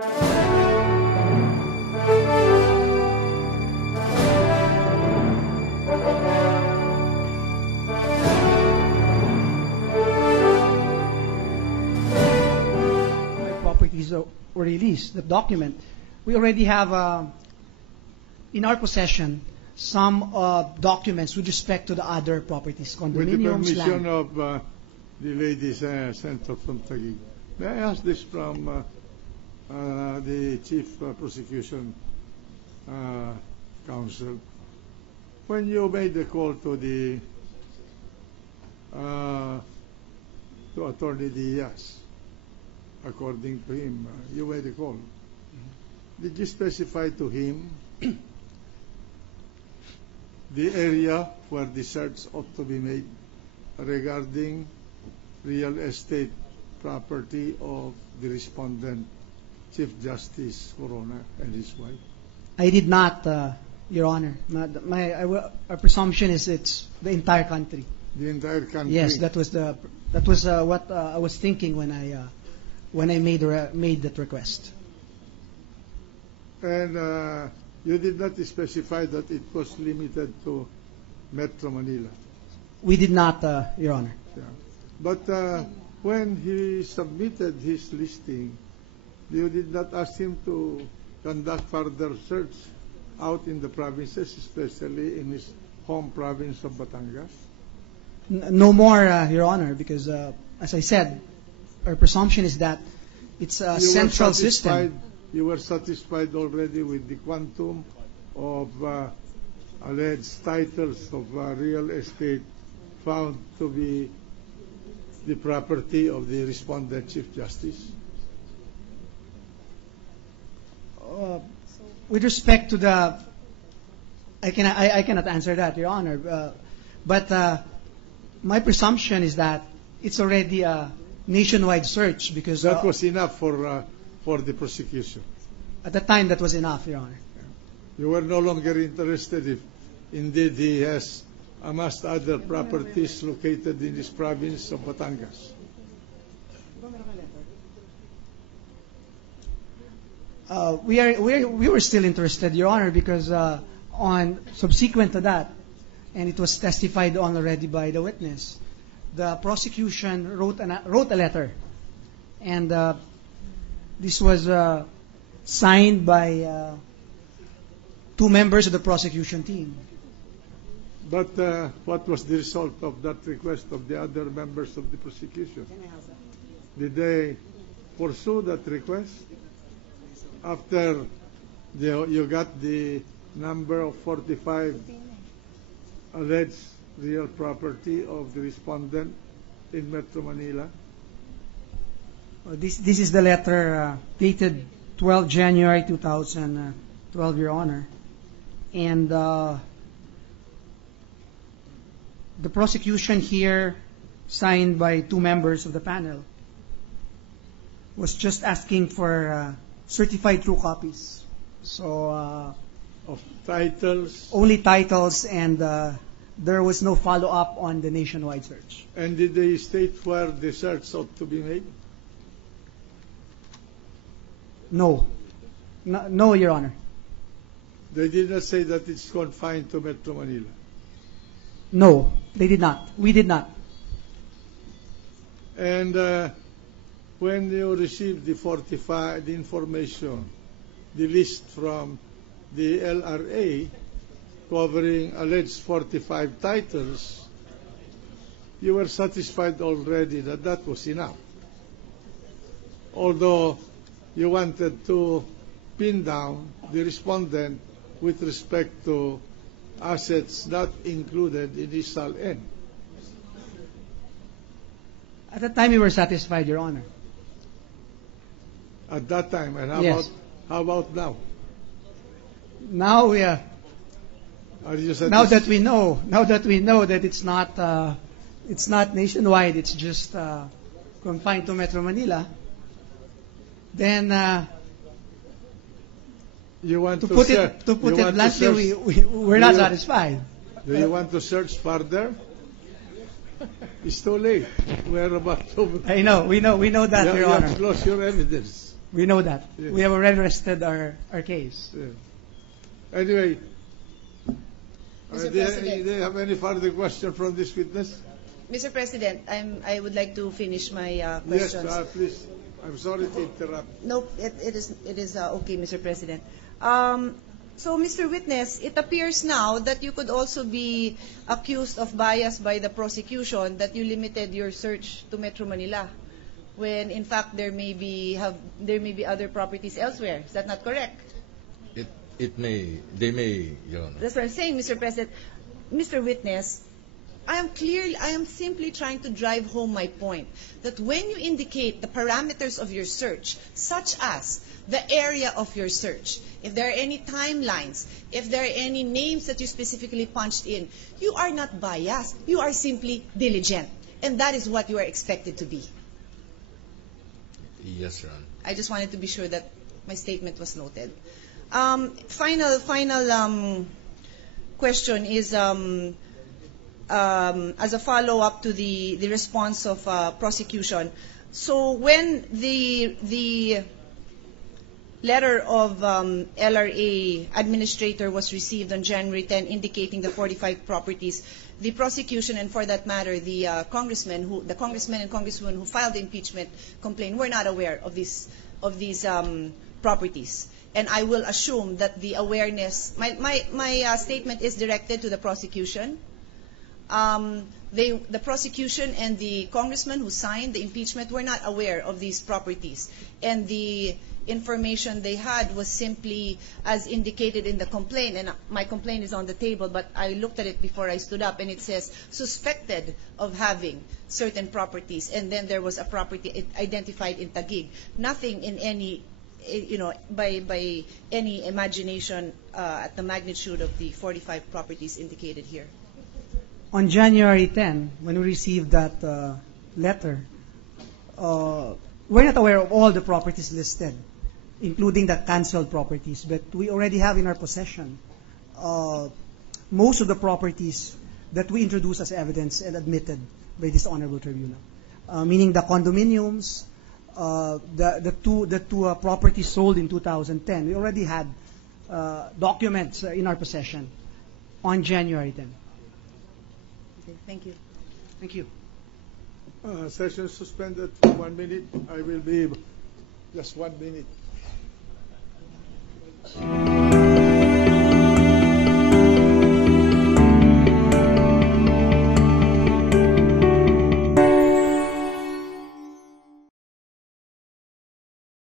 Properties were released, the document. We already have in our possession some documents with respect to the other properties, condominiums, With the permission land. of the lady senator from Taguig, may I ask this from the Chief Prosecution Counsel? When you made the call to the to Attorney Diaz, according to him, you made a call. Did you specify to him the area where the search ought to be made regarding real estate property of the respondent, Chief Justice Corona and his wife? I did not, Your Honor. Our presumption is it's the entire country. The entire country? Yes, that was what I was thinking when I made that request. And you did not specify that it was limited to Metro Manila? We did not, Your Honor. Yeah. But when he submitted his listing, you did not ask him to conduct further search out in the provinces, especially in his home province of Batangas? No more, Your Honor, because as I said, our presumption is that it's a central system. You were satisfied already with the quantum of alleged titles of real estate found to be the property of the respondent Chief Justice? With respect to the, I cannot answer that, Your Honor. But my presumption is that it's already a nationwide search because that was enough for the prosecution. At the time, that was enough, Your Honor. You were no longer interested if indeed he has amassed other properties located in this province of Batangas. We were still interested, Your Honor, because on subsequent to that, and it was testified on already by the witness, the prosecution wrote a letter, and this was signed by 2 members of the prosecution team. But what was the result of that request of the other members of the prosecution? Did they pursue that request after you got the number of 45 alleged real property of the respondent in Metro Manila? This is the letter dated 12 January 2012, Your Honor. And the prosecution here, signed by 2 members of the panel, was just asking for certified true copies. So of titles? Only titles, and there was no follow-up on the nationwide search. And did they state where the search ought to be made? No. No, Your Honor. They did not say that it's confined to Metro Manila? No, they did not. We did not. And when you received the information, the list from the LRA covering alleged 45 titles, you were satisfied already that that was enough. Although you wanted to pin down the respondent with respect to assets not included in his SAL-N. At that time, we were satisfied, Your Honor. At that time, and Yes. how about now? Now we are. Are you satisfied? Now that we know that it's not nationwide, it's just confined to Metro Manila, then you want to put it bluntly, we're not satisfied. Do you want to search further? It's too late. We're about to. I know, we know that, Your You Honor. have lost your evidence. We know that. Yes. We have already rested our case. Yeah. Anyway, Mr. do President. you have any further question from this witness? Mr. President, I would like to finish my questions. Yes, please. I'm sorry to interrupt. No, it is okay, Mr. President. So, Mr. Witness, it appears now that you could also be accused of bias by the prosecution that you limited your search to Metro Manila, when in fact there may be other properties elsewhere. Is that not correct? They may, Your Honor. That's what I'm saying, Mr. President. Mr. Witness, I am simply trying to drive home my point that when you indicate the parameters of your search, such as the area of your search, if there are any timelines, if there are any names that you specifically punched in, you are not biased. You are simply diligent. And that is what you are expected to be. Yes, Your Honor. I just wanted to be sure that my statement was noted. Final question is as a follow-up to the response of prosecution. So when the letter of LRA administrator was received on January 10 indicating the 45 properties, the prosecution, and for that matter, the congressmen and congresswomen who filed the impeachment complaint were not aware of these properties. And I will assume that the awareness, my statement is directed to the prosecution. The prosecution and the congressman who signed the impeachment were not aware of these properties. And the information they had was simply as indicated in the complaint. And my complaint is on the table, but I looked at it before I stood up, and it says suspected of having certain properties. And then there was a property identified in Taguig. Nothing in any, by any imagination at the magnitude of the 45 properties indicated here. On January 10, when we received that letter, we're not aware of all the properties listed, including the canceled properties, but we already have in our possession most of the properties that we introduced as evidence and admitted by this honorable tribunal, meaning the condominiums, the two properties sold in 2010. We already had documents in our possession on January 10. Okay, thank you. Thank you. Session suspended for 1 minute. I will be just 1 minute.